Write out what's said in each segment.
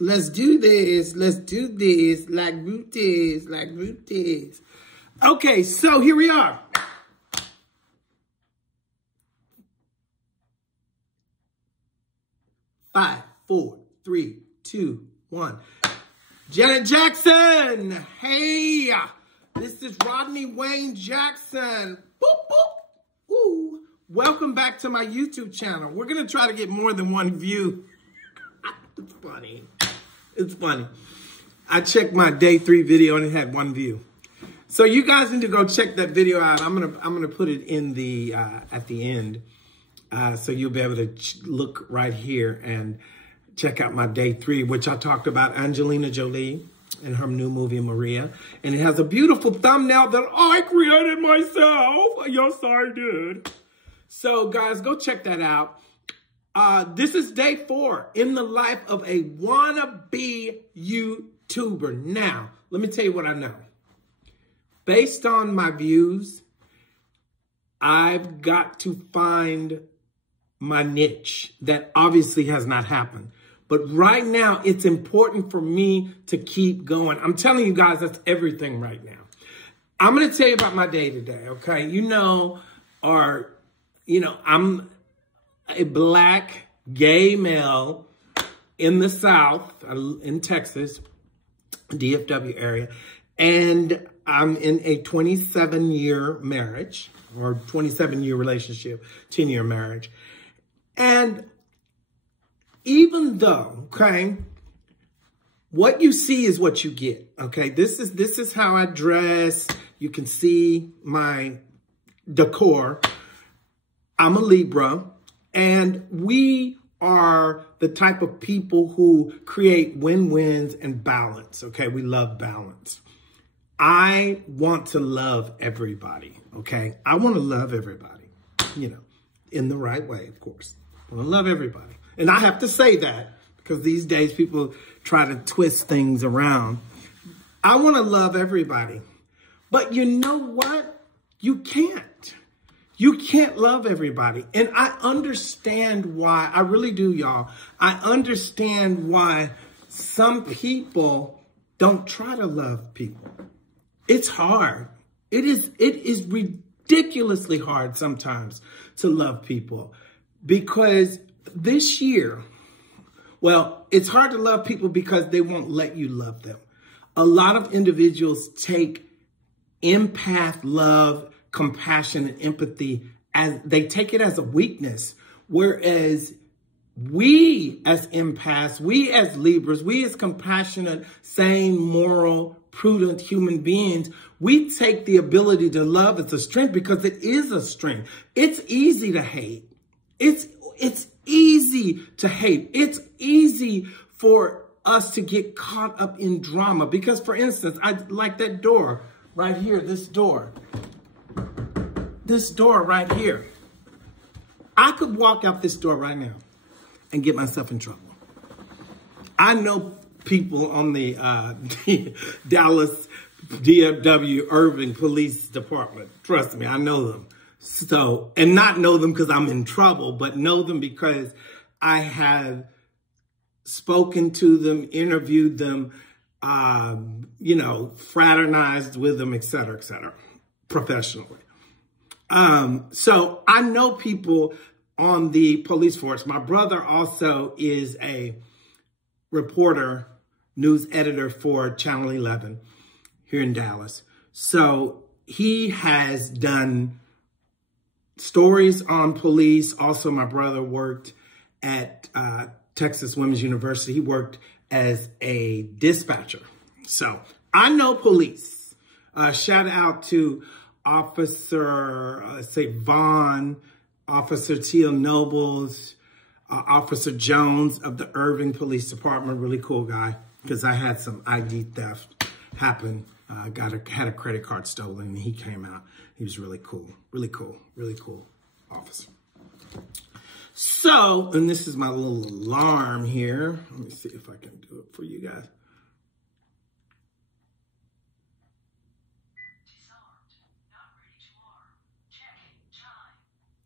Let's do this. Let's do this like root is, like root is. Okay, so here we are. Five, four, three, two, one. Janet Jackson. Hey, this is Rodney Wayne Jackson. Boop, boop. Ooh. Welcome back to my YouTube channel. We're going to try to get more than one view. It's funny. It's funny. I checked my day 3 video and it had 1 view. So you guys need to go check that video out. I'm gonna put it in the at the end, so you'll be able to look right here and check out my day 3, which I talked about Angelina Jolie and her new movie Maria, and it has a beautiful thumbnail that I created myself. Yes, I did. So guys, go check that out. This is day 4 in the life of a wannabe YouTuber. Now, let me tell you what I know. Based on my views, I've got to find my niche. That obviously has not happened. But right now, it's important for me to keep going. I'm telling you guys, that's everything right now. I'm going to tell you about my day today, okay? I'm a black gay male in the South, in Texas, DFW area, and I'm in a 27-year marriage, or 27-year relationship, 10-year marriage. And even though, okay, what you see is what you get, okay? This is how I dress. You can see my decor. I'm a Libra, and we are the type of people who create win-wins and balance, okay? We love balance. I want to love everybody, okay? I want to love everybody, in the right way, of course. I want to love everybody. And I have to say that because these days people try to twist things around. I want to love everybody. But you know what? You can't. You can't love everybody. And I understand why. I really do, y'all. I understand why some people don't try to love people. It's hard. It is ridiculously hard sometimes to love people because this year, well, it's hard to love people because they won't let you love them. A lot of individuals take empath love, compassion, and empathy as they take it as a weakness, whereas we as empaths, we as Libras, we as compassionate, sane, moral, prudent human beings, we take the ability to love as a strength because it is a strength. It's easy to hate. It's easy to hate. It's easy for us to get caught up in drama because, for instance, I like that door right here, this door right here. I could walk out this door right now and get myself in trouble. I know people on the Dallas DFW Irving Police Department. Trust me, I know them. So, and not know them because I'm in trouble, but know them because I have spoken to them, interviewed them, fraternized with them, et cetera, professionally. So I know people on the police force. My brother also is a reporter, news editor for Channel 11 here in Dallas. So he has done stories on police. Also, my brother worked at Texas Women's University. He worked as a dispatcher. So I know police. Shout out to Officer, Vaughn, Officer Teal Nobles, Officer Jones of the Irving Police Department. Really cool guy, because I had some ID theft happen. Had a credit card stolen, and he came out. He was really cool officer. So, and this is my little alarm here. Let me see if I can do it for you guys.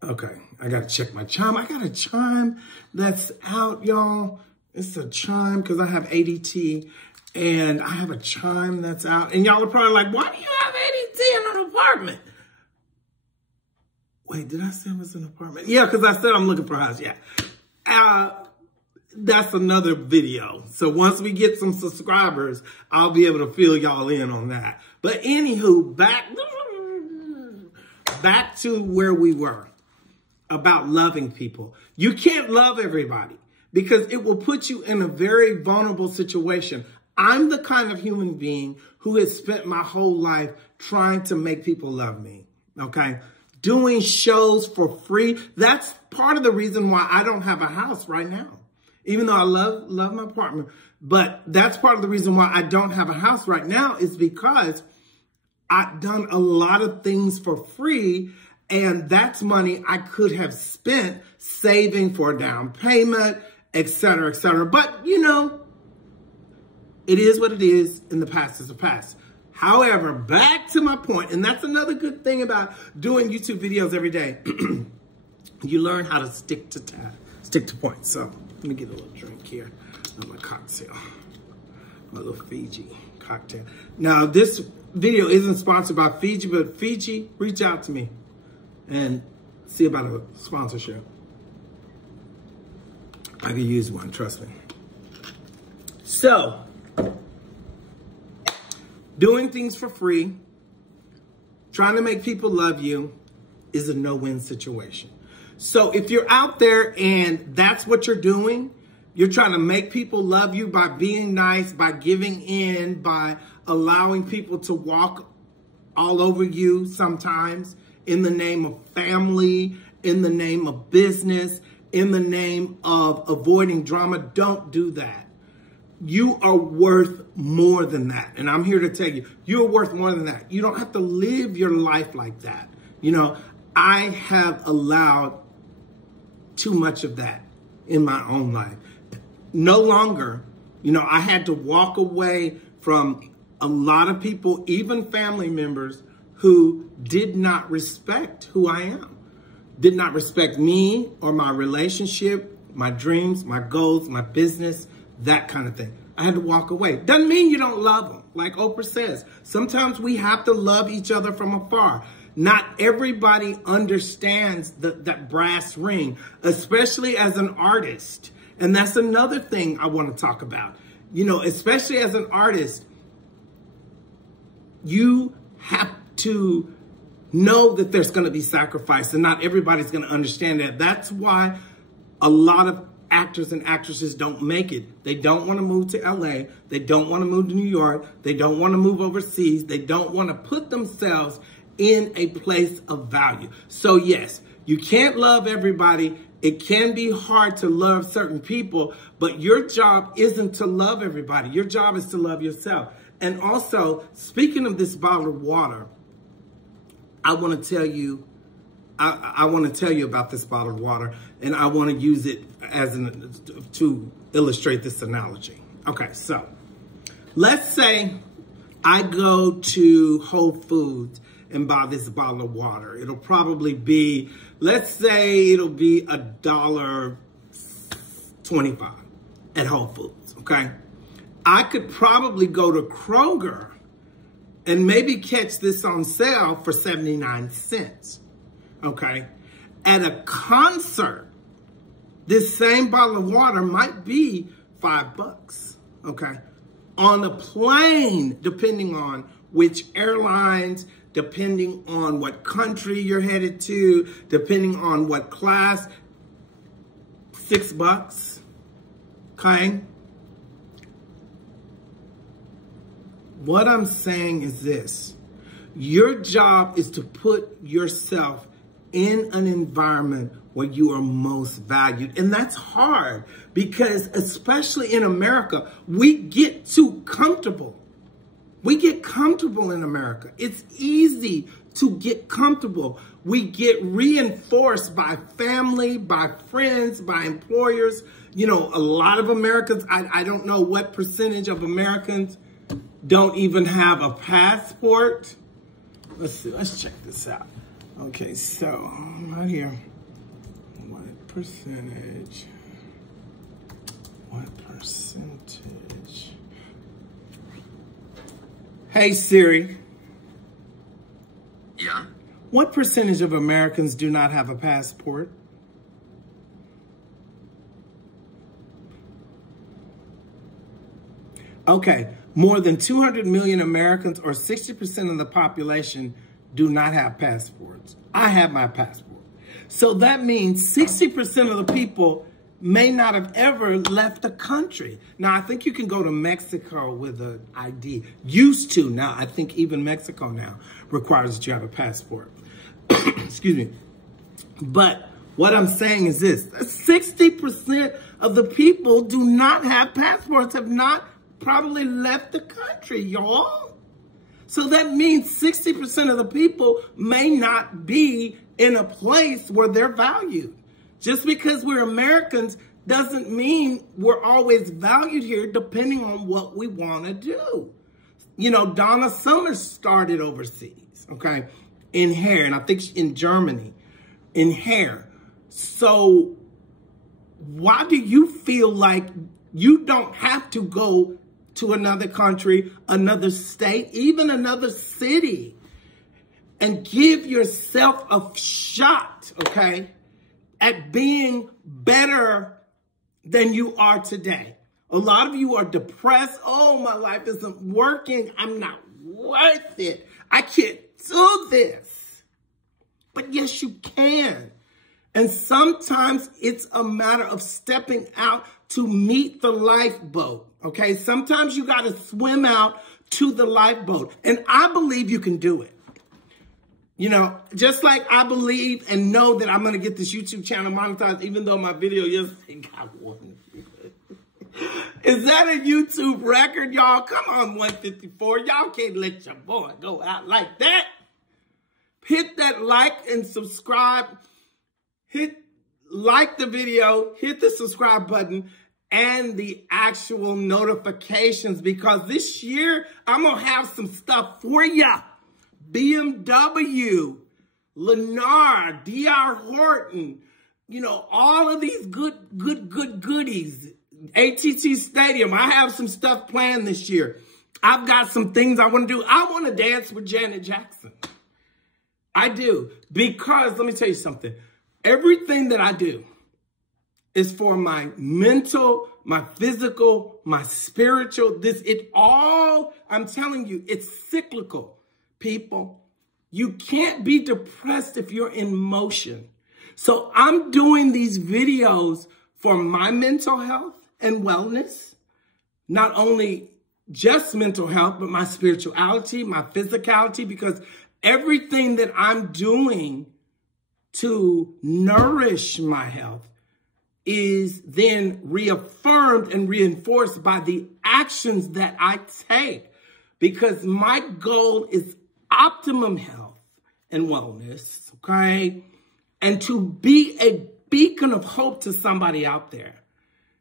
Okay, I gotta check my chime. I got a chime that's out, y'all. It's a chime because I have ADT and I have a chime that's out. And y'all are probably like, why do you have ADT in an apartment? Wait, did I say it was an apartment? Yeah, because I said I'm looking for a house. Yeah. That's another video. So once we get some subscribers, I'll be able to fill y'all in on that. But anywho, back to where we were about loving people. You can't love everybody because it will put you in a very vulnerable situation. I'm the kind of human being who has spent my whole life trying to make people love me. Okay. Doing shows for free. That's part of the reason why I don't have a house right now. Even though I love my apartment, but that's part of the reason why I don't have a house right now is because I've done a lot of things for free, and that's money I could have spent saving for a down payment, et cetera, et cetera. But, you know, it is what it is, and the past is the past. However, back to my point, and that's another good thing about doing YouTube videos every day. You learn how to stick to points. So let me get a little drink here of my cocktail, my little Fiji cocktail. Now, this video isn't sponsored by Fiji, but Fiji, reach out to me and see about a sponsorship. I could use one, trust me. So, doing things for free, trying to make people love you is a no-win situation. So if you're out there and that's what you're doing, you're trying to make people love you by being nice, by giving in, by allowing people to walk all over you sometimes in the name of family, in the name of business, in the name of avoiding drama, don't do that. You are worth more than that. And I'm here to tell you, you're worth more than that. You don't have to live your life like that. You know, I have allowed too much of that in my own life. No longer, you know, I had to walk away from a lot of people, even family members, who did not respect who I am, did not respect me or my relationship, my dreams, my goals, my business, that kind of thing. I had to walk away. Doesn't mean you don't love them. Like Oprah says, sometimes we have to love each other from afar. Not everybody understands that brass ring, especially as an artist. And that's another thing I want to talk about. You know, especially as an artist, you have to know that there's going to be sacrifice, and not everybody's going to understand that. That's why a lot of actors and actresses don't make it. They don't want to move to LA. They don't want to move to New York. They don't want to move overseas. They don't want to put themselves in a place of value. So yes, you can't love everybody. It can be hard to love certain people, but your job isn't to love everybody. Your job is to love yourself. And also, speaking of this bottle of water, I want to tell you, I want to tell you about this bottle of water, and I want to use it as to illustrate this analogy. Okay, so let's say I go to Whole Foods and buy this bottle of water. It'll probably be, let's say it'll be $1.25 at Whole Foods, okay? I could probably go to Kroger and maybe catch this on sale for 79 cents, okay? At a concert, this same bottle of water might be $5, okay? On a plane, depending on which airlines, depending on what country you're headed to, depending on what class, $6, okay? What I'm saying is this. Your job is to put yourself in an environment where you are most valued. And that's hard because, especially in America, we get too comfortable. We get comfortable in America. It's easy to get comfortable. We get reinforced by family, by friends, by employers. You know, a lot of Americans, I don't know what percentage of Americans don't even have a passport. Let's see, let's check this out. Okay, so right here, what percentage What percentage? Hey, Siri. Yeah. What percentage of Americans do not have a passport? Okay, more than 200 million Americans, or 60% of the population, do not have passports. I have my passport. So that means 60% of the people may not have ever left the country. Now, I think you can go to Mexico with an ID. Used to. Now, I think even Mexico now requires that you have a passport. Excuse me. But what I'm saying is this. 60% of the people do not have passports, have not probably left the country, y'all. So that means 60% of the people may not be in a place where they're valued. Just because we're Americans doesn't mean we're always valued here, depending on what we want to do. You know, Donna Summers started overseas, okay, in hair, and I think in Germany, in hair. So why do you feel like you don't have to go to another country, another state, even another city, and give yourself a shot, okay, at being better than you are today? A lot of you are depressed. Oh, my life isn't working. I'm not worth it. I can't do this. But yes, you can. And sometimes it's a matter of stepping out to meet the lifeboat, okay? Sometimes you got to swim out to the lifeboat. And I believe you can do it. You know, just like I believe and know that I'm going to get this YouTube channel monetized, even though my video yesterday got 1. Is that a YouTube record, y'all? Come on, 154. Y'all can't let your boy go out like that. Hit that like and subscribe. Like the video, hit the subscribe button and the actual notifications, because this year I'm going to have some stuff for ya. BMW, Lennar, D.R. Horton, you know, all of these good goodies. ATT Stadium, I have some stuff planned this year. I've got some things I want to do. I want to dance with Janet Jackson. I do. Because, let me tell you something. Everything that I do is for my mental, my physical, my spiritual. I'm telling you, it's cyclical, people. You can't be depressed if you're in motion. So I'm doing these videos for my mental health and wellness. Not only just mental health, but my spirituality, my physicality, because everything that I'm doing to nourish my health is then reaffirmed and reinforced by the actions that I take, because my goal is optimum health and wellness, okay? And to be a beacon of hope to somebody out there.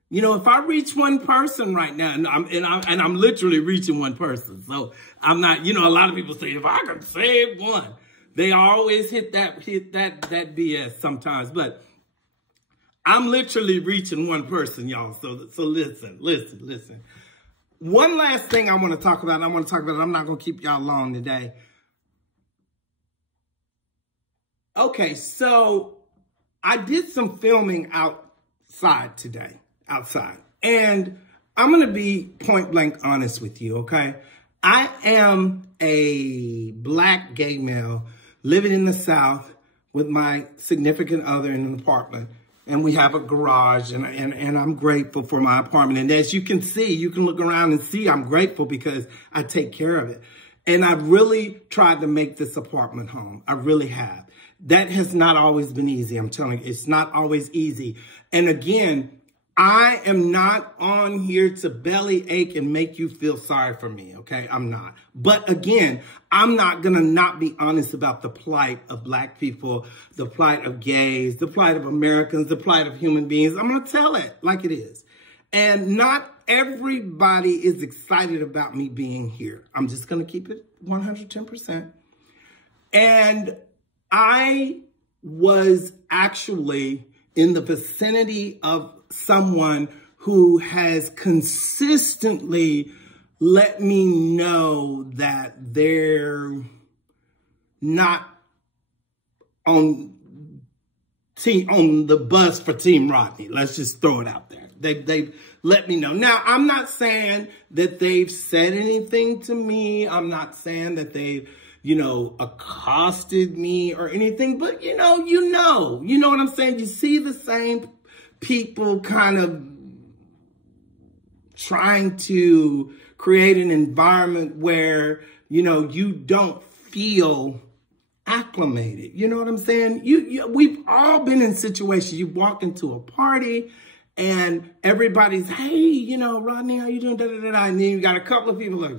You know, if I reach one person right now, and I'm literally reaching one person, so I'm not, you know, a lot of people say, if I can save one, they always hit that BS sometimes, but I'm literally reaching one person, y'all. So listen. One last thing I want to talk about, I'm not going to keep y'all long today. Okay, so I did some filming outside today, and I'm going to be point blank honest with you, okay? I am a black gay male living in the South with my significant other in an apartment. And we have a garage, and I'm grateful for my apartment. And as you can see, you can look around and see I'm grateful because I take care of it. And I've really tried to make this apartment home. I really have. That has not always been easy. I'm telling you, it's not always easy. And again, I am not on here to belly ache and make you feel sorry for me, okay? I'm not. But again, I'm not going to not be honest about the plight of black people, the plight of gays, the plight of Americans, the plight of human beings. I'm going to tell it like it is. And not everybody is excited about me being here. I'm just going to keep it 110%. And I was actually in the vicinity of someone who has consistently let me know that they're not on the bus for Team Rodney. Let's just throw it out there. They've let me know. Now, I'm not saying that they've said anything to me. I'm not saying that they've, accosted me or anything, but you know what I'm saying? You see the same people kind of trying to create an environment where, you don't feel acclimated. You know what I'm saying? We've all been in situations. You walk into a party and everybody's, hey, Rodney, how you doing? Da, da, da, da. And then you got a couple of people like,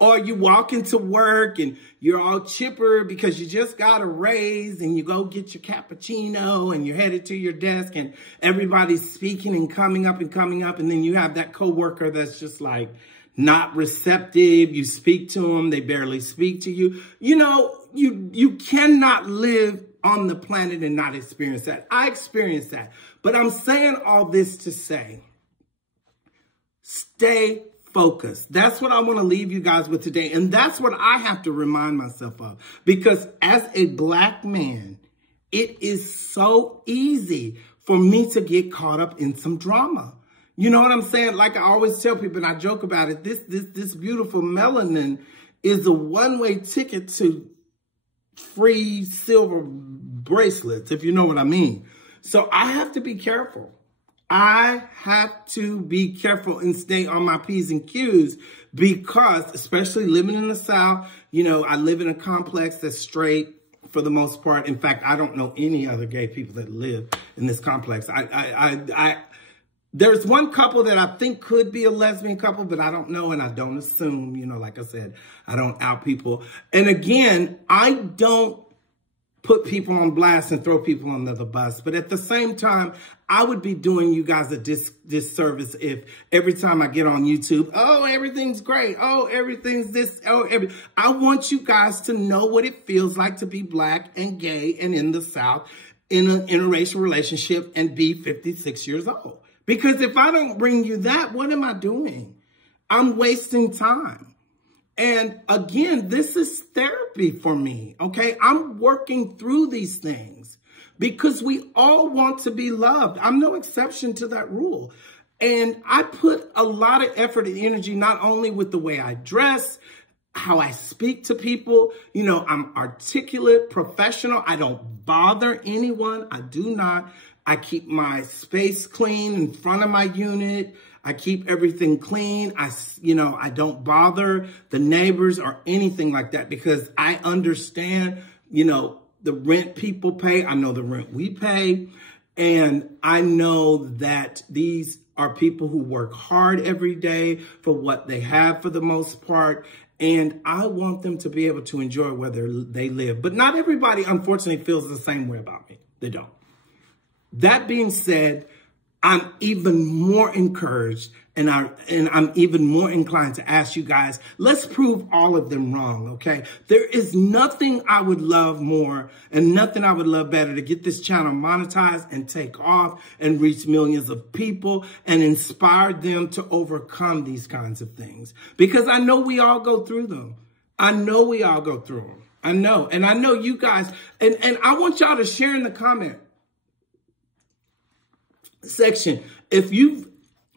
or you walk into work and you're all chipper because you just got a raise and you go get your cappuccino and you're headed to your desk and everybody's speaking and coming up. And then you have that coworker that's just like not receptive. You speak to them. They barely speak to you. You cannot live on the planet and not experience that. I experienced that. But I'm saying all this to say, stay focused. That's what I want to leave you guys with today. And that's what I have to remind myself of. Because as a Black man, it is so easy for me to get caught up in some drama. You know what I'm saying? Like I always tell people, and I joke about it, this beautiful melanin is a one-way ticket to free silver bracelets, if you know what I mean. So I have to be careful. I have to be careful and stay on my P's and Q's because, especially living in the South, I live in a complex that's straight for the most part. In fact, I don't know any other gay people that live in this complex. There's one couple that I think could be a lesbian couple, but I don't know and I don't assume, like I said, I don't out people. And again, I don't put people on blast and throw people under the bus. But at the same time, I would be doing you guys a disservice if every time I get on YouTube, oh, everything's great. Oh, everything's this. Oh, I want you guys to know what it feels like to be Black and gay and in the South in an interracial relationship and be 56 years old. Because if I don't bring you that, what am I doing? I'm wasting time. And again, this is therapy for me, okay? I'm working through these things because we all want to be loved. I'm no exception to that rule. And I put a lot of effort and energy, not only with the way I dress, how I speak to people. I'm articulate, professional. I don't bother anyone. I do not. I keep my space clean in front of my unit. I keep everything clean. I don't bother the neighbors or anything like that because I understand, the rent people pay. I know the rent we pay. And I know that these are people who work hard every day for what they have for the most part. And I want them to be able to enjoy where they live. But not everybody, unfortunately, feels the same way about me. They don't. That being said, I'm even more encouraged and I'm even more inclined to ask you guys, let's prove all of them wrong, okay? There is nothing I would love more and nothing I would love better to get this channel monetized and take off and reach millions of people and inspire them to overcome these kinds of things. Because I know we all go through them. I know we all go through them. I know. And I know you guys, and I want y'all to share in the comment section if you've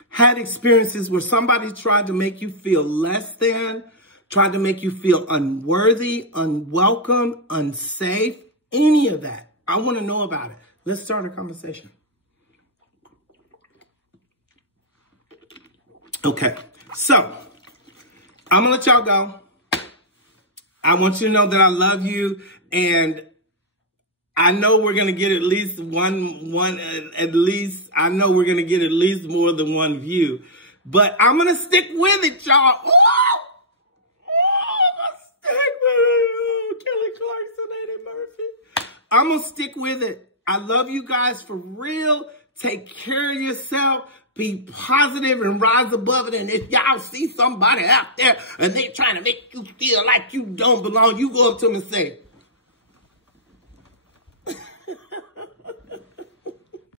had experiences where somebody tried to make you feel less than, tried to make you feel unworthy, unwelcome, unsafe, any of that. I want to know about it. Let's start a conversation. Okay, so I'm gonna let y'all go. I want you to know that I love you, and I know we're going to get at least I know we're going to get at least more than one view, but I'm going to stick with it, y'all. I'm going to stick with it. Oh, Kelly Clarkson, Eddie Murphy. I'm going to stick with it. I love you guys for real. Take care of yourself. Be positive and rise above it. And if y'all see somebody out there and they're trying to make you feel like you don't belong, you go up to them and say,